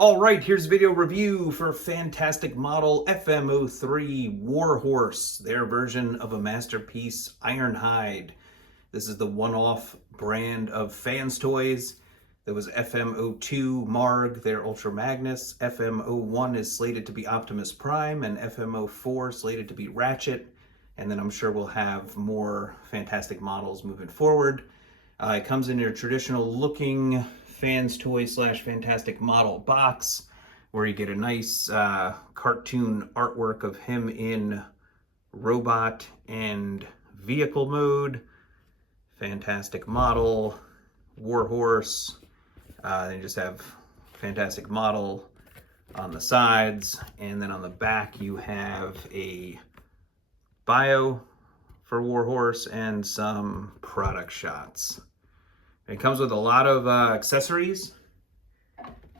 All right, here's a video review for fantastic model FM-03 Warhorse, their version of a masterpiece Ironhide. This is the one-off brand of fans toys. There was FM-02 Marg, their Ultra Magnus. FM-01 is slated to be Optimus Prime, and FM-04 slated to be Ratchet. And then I'm sure we'll have more fantastic models moving forward. It comes in your traditional looking fans toy slash fantastic model box, where you get a nice cartoon artwork of him in robot and vehicle mode. Fantastic model, Warhorse. They just have fantastic model on the sides, and then on the back you have a bio for Warhorse and some product shots. It comes with a lot of accessories,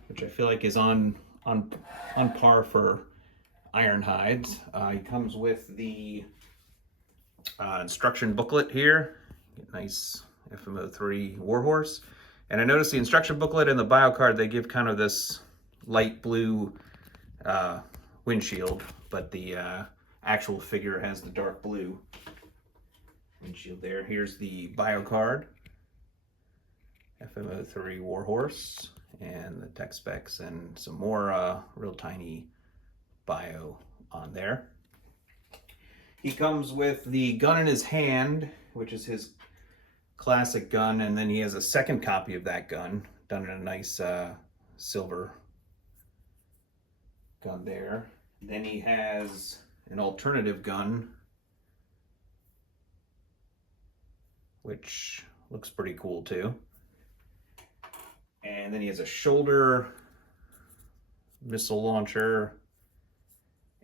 which I feel like is on par for Ironhides. It comes with the instruction booklet here. Nice FM-03 Warhorse. And I noticed the instruction booklet and the bio card, they give kind of this light blue windshield, but the actual figure has the dark blue windshield there. Here's the bio card. FM-03 Warhorse, and the tech specs and some more real tiny bio on there. He comes with the gun in his hand, which is his classic gun, and then he has a second copy of that gun done in a nice silver gun there. Then he has an alternative gun, which looks pretty cool too. And then he has a shoulder missile launcher.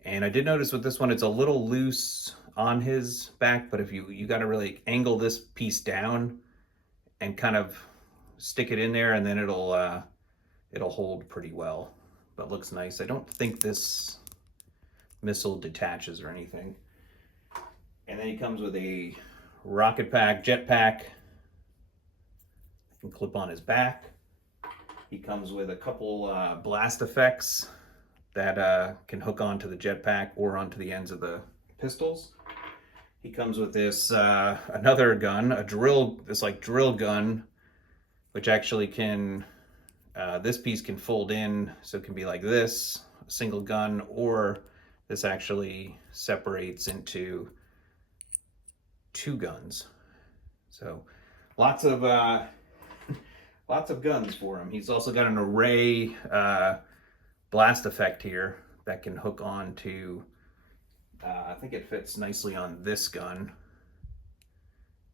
And I did notice with this one, it's a little loose on his back, but if you got to really angle this piece down and kind of stick it in there, and then it'll hold pretty well. But looks nice. I don't think this missile detaches or anything. And then he comes with a rocket pack, jet pack. I can clip on his back. He comes with a couple blast effects that can hook onto the jetpack or onto the ends of the pistols. He comes with this another gun, this drill gun, which actually can, this piece can fold in, so it can be like this, a single gun, or this actually separates into two guns. So lots of guns for him. He's also got an array blast effect here that can hook on to, I think it fits nicely on this gun.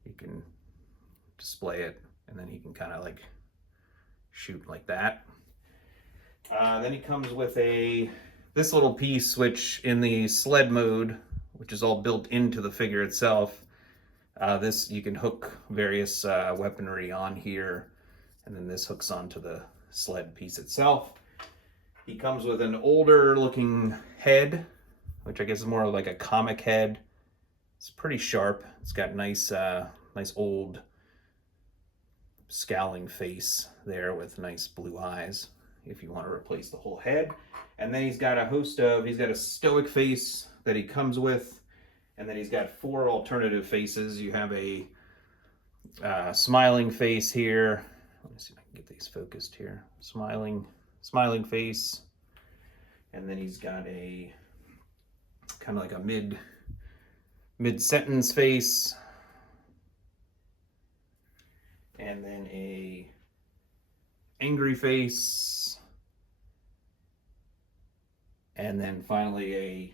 You can display it, and then he can kind of like shoot like that. Then he comes with this little piece, which in the sled mode, which is all built into the figure itself, this you can hook various weaponry on here. And then this hooks onto the sled piece itself. He comes with an older looking head, which I guess is more like a comic head. It's pretty sharp. It's got nice old scowling face there with nice blue eyes, if you want to replace the whole head. And then he's got a stoic face that he comes with. And then he's got 4 alternative faces. You have a smiling face here. Let me see if I can get these focused here. Smiling face. And then he's got a kind of like a mid-sentence face. And then a angry face. And then finally a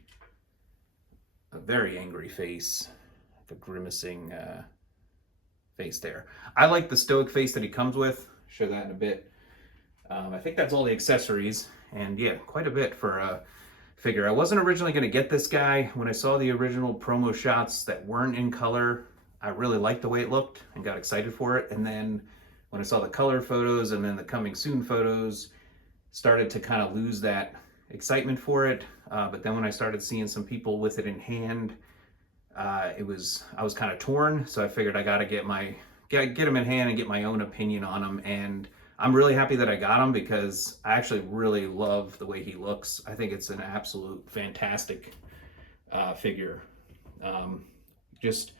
very angry face. The grimacing face there. I like the stoic face that he comes with. Show that in a bit. I think that's all the accessories, and yeah, quite a bit for a figure. I wasn't originally going to get this guy. When I saw the original promo shots that weren't in color, I really liked the way it looked and got excited for it. And then when I saw the color photos and then the coming soon photos, started to kind of lose that excitement for it. But then when I started seeing some people with it in hand, I was kind of torn, so I figured I got to get him in hand and get my own opinion on him. And I'm really happy that I got him because I actually really love the way he looks. I think it's an absolute fantastic figure. Just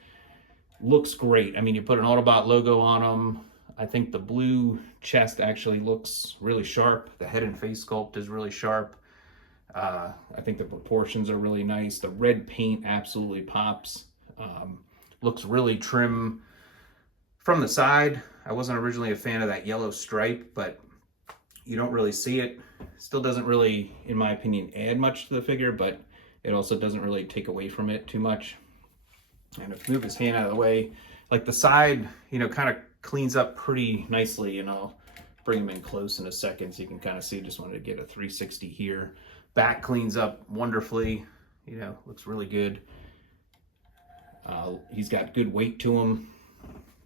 looks great. I mean, you put an Autobot logo on him. I think the blue chest actually looks really sharp. The head and face sculpt is really sharp. I think the proportions are really nice. The red paint absolutely pops. Looks really trim from the side. I wasn't originally a fan of that yellow stripe, but you don't really see it. Still doesn't really, in my opinion, add much to the figure, but it also doesn't really take away from it too much. And if you move his hand out of the way, like the side, you know, kind of cleans up pretty nicely, and I'll bring him in close in a second so you can kind of see. Just wanted to get a 360 here. Back cleans up wonderfully, you know, looks really good. He's got good weight to him,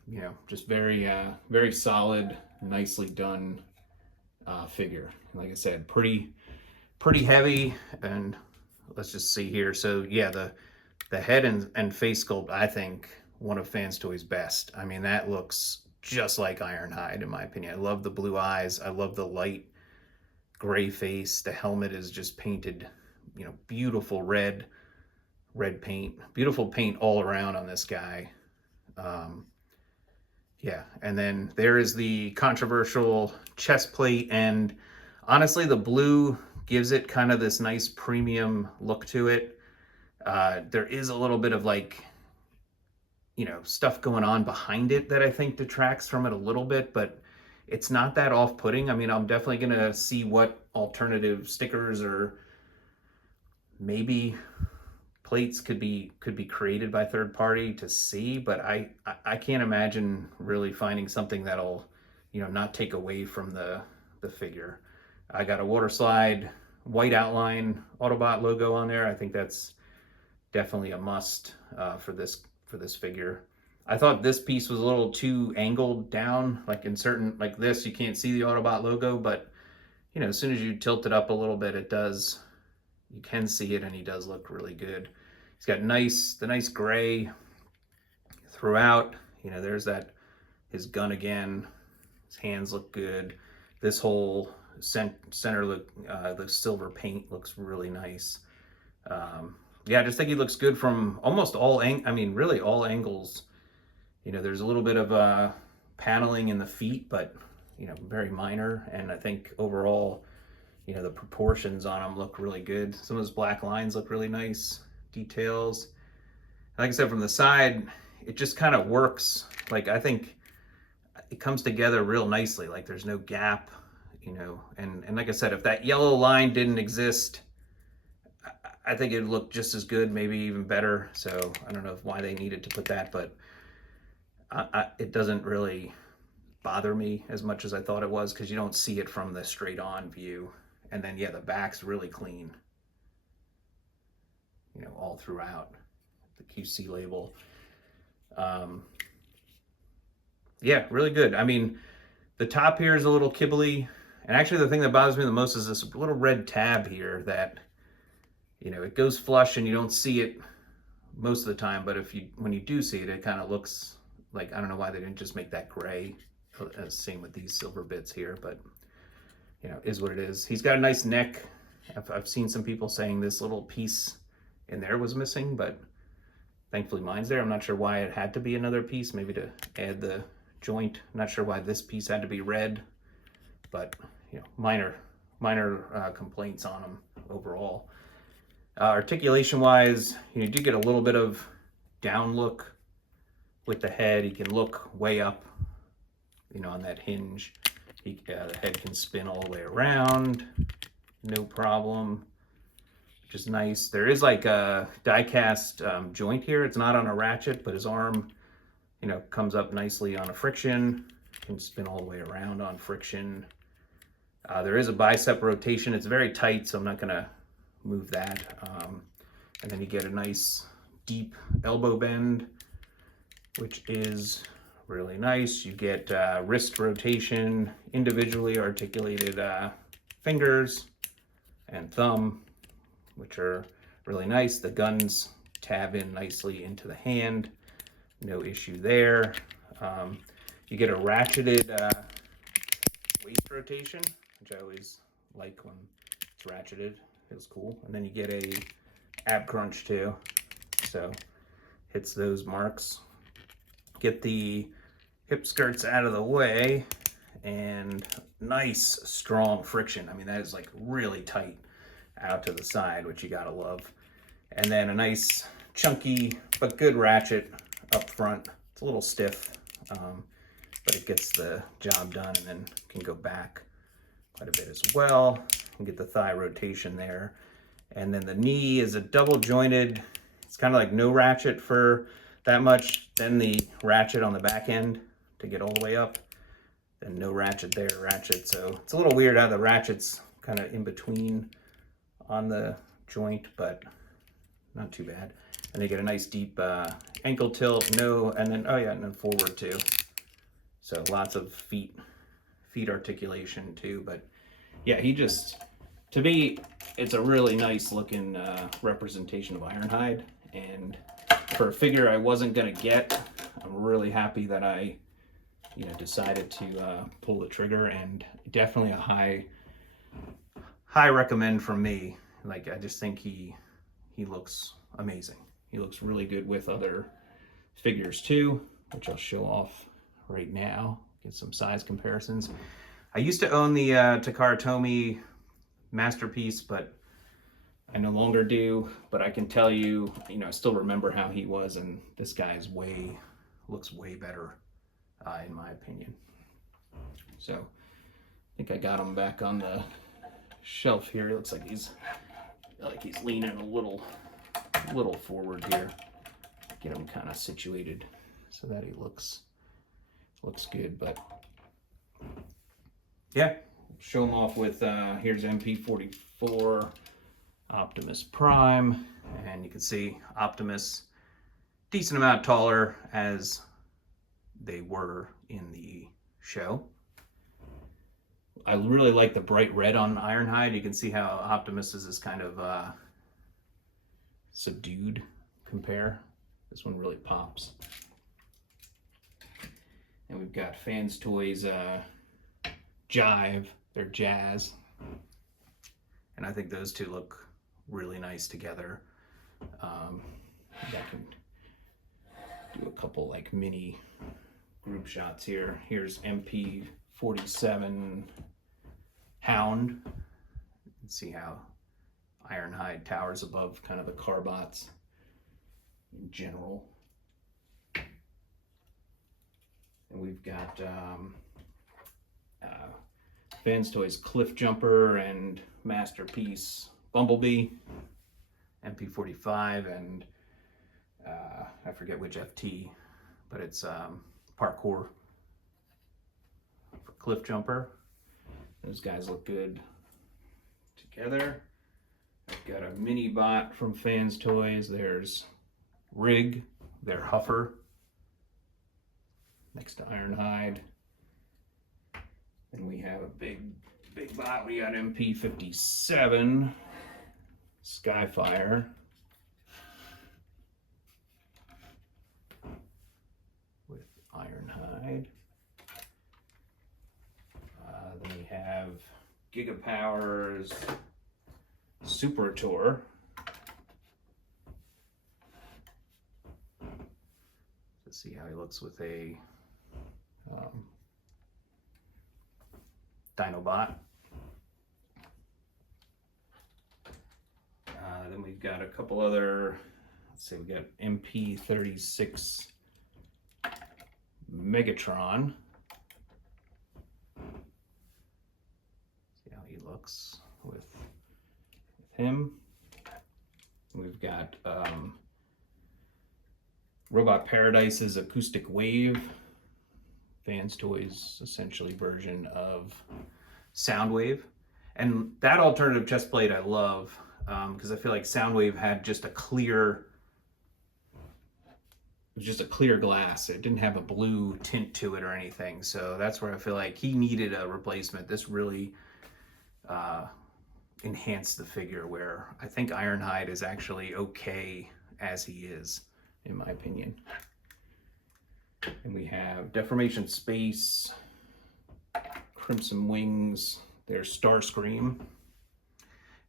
you know, just very solid, nicely done figure. Like I said, pretty heavy. And let's just see here. So yeah, the head and face sculpt, I think one of Fans Toys' best. I mean, that looks just like Ironhide in my opinion. I love the blue eyes. I love the light gray face. The helmet is just painted, you know, beautiful red paint. Beautiful paint all around on this guy. Yeah, and then there is the controversial chest plate, and honestly, the blue gives it kind of this nice premium look to it. There is a little bit of, like, you know, stuff going on behind it that I think detracts from it a little bit, but it's not that off-putting. I mean, I'm definitely gonna see what alternative stickers or maybe plates could be created by third party to see, but I can't imagine really finding something that'll, you know, not take away from the figure. I got a water slide white outline Autobot logo on there. I think that's definitely a must for this figure. I thought this piece was a little too angled down, like in certain, like this, you can't see the Autobot logo, but you know, as soon as you tilt it up a little bit, it does, you can see it, and he does look really good. He's got the nice gray throughout. You know, there's that, his gun again. His hands look good. This whole center look, the silver paint looks really nice. Yeah, I just think he looks good from almost all really all angles. You know, there's a little bit of paneling in the feet, but you know, very minor. And I think overall, you know, the proportions on him look really good. Some of those black lines look really nice. Details. Like I said, from the side, it just kind of works. Like, I think it comes together real nicely. Like, there's no gap, you know. And like I said, if that yellow line didn't exist, I think it'd look just as good, maybe even better. So I don't know why they needed to put that, but it doesn't really bother me as much as I thought it was, because you don't see it from the straight on view. And then yeah, the back's really clean, you know, all throughout the QC label. Yeah, really good. I mean, the top here is a little kibbly, and actually the thing that bothers me the most is this little red tab here that, you know, it goes flush and you don't see it most of the time, but when you do see it, it kind of looks like, I don't know why they didn't just make that gray. Same with these silver bits here, but you know, is what it is. He's got a nice neck. I've seen some people saying this little piece in there was missing, but thankfully mine's there. I'm not sure why it had to be another piece, maybe to add the joint. I'm not sure why this piece had to be red, but you know, minor complaints on them overall. Articulation wise, you do get a little bit of down look with the head. He can look way up, you know, on that hinge. The head can spin all the way around, no problem, which is nice. There is like a die-cast joint here. It's not on a ratchet, but his arm, you know, comes up nicely on a friction. Can spin all the way around on friction. There is a bicep rotation. It's very tight, so I'm not gonna move that. And then you get a nice deep elbow bend, which is really nice. You get wrist rotation, individually articulated fingers and thumb, which are really nice. The guns tab in nicely into the hand, no issue there. You get a ratcheted waist rotation, which I always like when it's ratcheted. Feels cool. And then you get a ab crunch too, so hits those marks. Get the hip skirts out of the way, and nice strong friction. I mean, that is like really tight out to the side, which you gotta love. And then a nice chunky but good ratchet up front. It's a little stiff, but it gets the job done, and then can go back quite a bit as well and get the thigh rotation there. And then the knee is a double jointed. It's kind of like no ratchet for that much, then the ratchet on the back end to get all the way up, then no ratchet there, ratchet. So it's a little weird how the ratchet's kind of in between on the joint, but not too bad. And they get a nice deep ankle tilt, no, and then, oh yeah, and then forward too. So lots of feet articulation too. But yeah, he just, to me, it's a really nice looking representation of Ironhide. And for a figure I wasn't gonna get, I'm really happy that I, decided to pull the trigger, and definitely a high recommend from me. Like, I just think he looks amazing. He looks really good with other figures too, which I'll show off right now. Get some size comparisons. I used to own the Takara Tomy Masterpiece, but I no longer do. But I can tell you, I still remember how he was, and this guy's looks way better, in my opinion. So I think I got him back on the shelf here. It looks like he's leaning a little forward here. Get him kind of situated so that he looks good. But yeah, show him off with here's MP44 Optimus Prime, and you can see Optimus decent amount taller as they were in the show. I really like the bright red on Ironhide. You can see how Optimus is kind of subdued compare. This one really pops. And we've got Fans Toys Jive, they're Jazz. And I think those two look really nice together. I can do a couple like mini group shots here. Here's MP47 Hound. You can see how Ironhide towers above kind of the Carbots in general. And we've got Fans Toys Cliff Jumper and Masterpiece Bumblebee, MP45, and I forget which FT, but it's Parkour for Cliff Jumper. Those guys look good together. I've got a mini bot from Fans Toys. There's Rig, their Huffer, next to Ironhide. And we have a big bot. We got MP57 Skyfire with Ironhide. Then we have Gigapower's Super Tour. Let's see how he looks with a Dinobot. Then we've got a couple other, let's see, we got MP36 Megatron. See how he looks with him. We've got Robot Paradise's Acoustic Wave, Fans Toys essentially version of Soundwave. And that alternative chest plate I love, because I feel like Soundwave had just a clear, it was just a clear glass. It didn't have a blue tint to it or anything. So that's where I feel like he needed a replacement. This really enhanced the figure, where I think Ironhide is actually okay as he is, in my opinion. And we have Deformation Space Crimson Wings, their Starscream.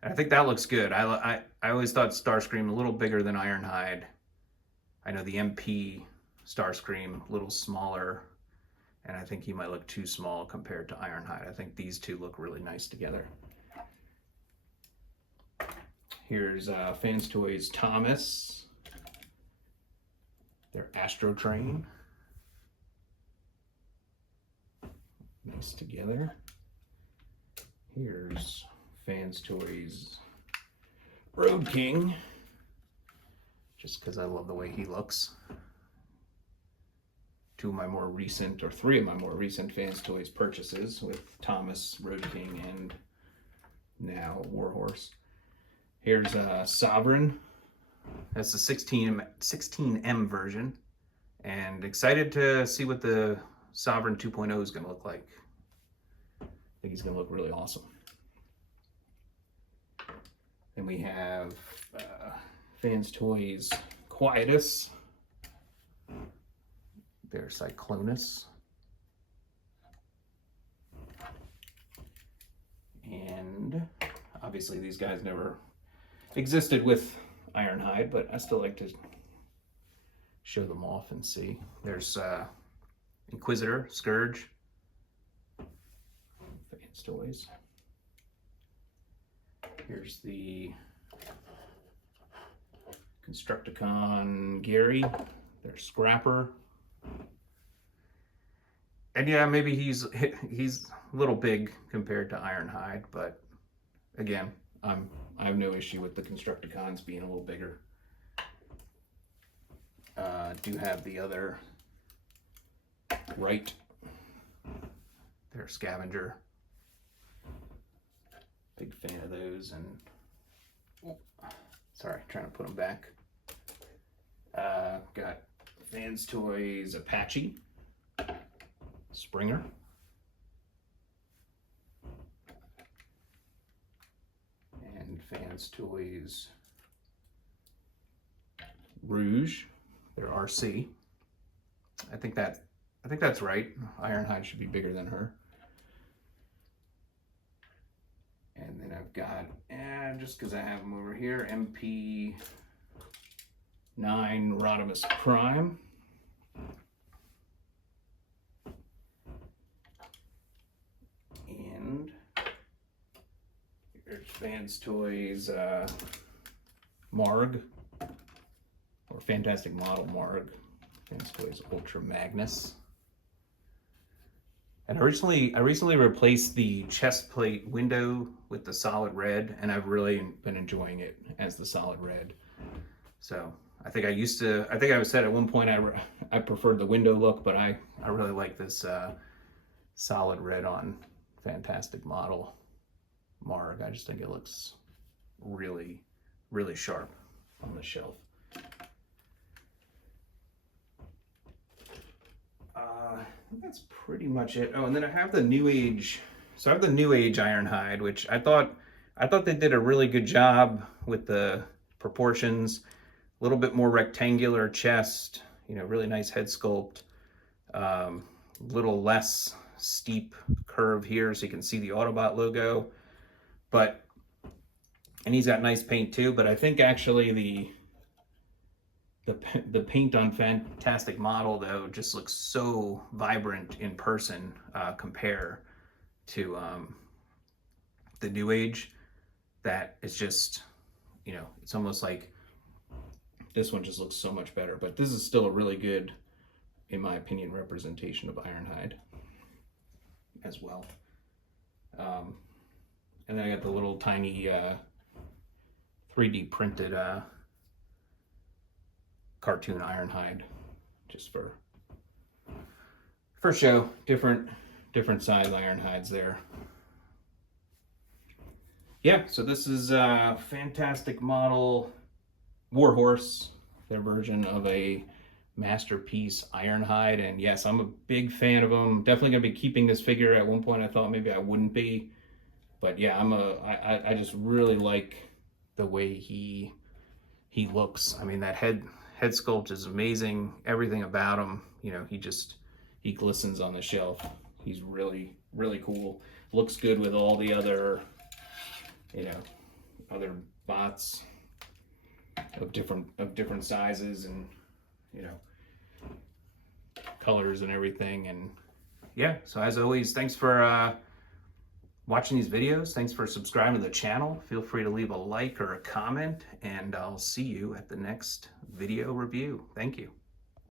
And I think that looks good. I always thought Starscream a little bigger than Ironhide. I know the MP Starscream a little smaller, and I think he might look too small compared to Ironhide. I think these two look really nice together. Here's Fans Toys Thomas, their Astro Train. Nice together. Here's Fans Toys Road King, just because I love the way he looks. Three of my more recent Fans Toys purchases with Thomas, Road King, and now Warhorse. Here's Sovereign. That's the 16M version, and excited to see what the Sovereign 2.0 is going to look like. I think he's going to look really awesome. Then we have Fans Toys Quietus, their Cyclonus, and obviously these guys never existed with Ironhide, but I still like to show them off and see. There's Inquisitor, Scourge, Fans Toys. Here's the Constructicon Gary, their Scrapper. And yeah, maybe he's a little big compared to Ironhide, but again, I have no issue with the Constructicons being a little bigger. Do have the other Right, their Scavenger. Big fan of those, and sorry, trying to put them back. Got Fans Toys Apache, Springer, and Fans Toys Rouge, their RC. I think that's right. Ironhide should be bigger than her. And then I've got, just because I have them over here, MP9 Rodimus Prime. And here's Fans Toys Marg, or Fantastic Model Marg. Fans Toys Ultra Magnus. And I recently replaced the chest plate window with the solid red, and I've really been enjoying it as the solid red. So I think I said at one point I preferred the window look, but I really like this solid red on Fantastic Model Marg. I just think it looks really, really sharp on the shelf. That's pretty much it. Oh, and then I have the New Age. So I have the New Age Ironhide, which I thought they did a really good job with the proportions. A little bit more rectangular chest, really nice head sculpt. Little less steep curve here, so you can see the Autobot logo. And he's got nice paint too. But I think actually the paint on Fantastic Model, though, just looks so vibrant in person compare to the New Age, that it's just, it's almost like this one just looks so much better. But this is still a really good, in my opinion, representation of Ironhide as well. And then I got the little tiny 3D printed cartoon Ironhide, just for show. Different size Ironhides there. Yeah, so this is Fantastic Model Warhorse, their version of a masterpiece Ironhide, and yes, I'm a big fan of them. Definitely gonna be keeping this figure. At one point I thought maybe I wouldn't be, but yeah, I just really like the way he looks. I mean, that head sculpt is amazing. Everything about him, he glistens on the shelf. He's really, really cool. Looks good with all the other, you know, other bots of different sizes and, you know, colors and everything. And yeah, so as always, thanks for watching these videos. Thanks for subscribing to the channel. Feel free to leave a like or a comment, and I'll see you at the next video review. Thank you.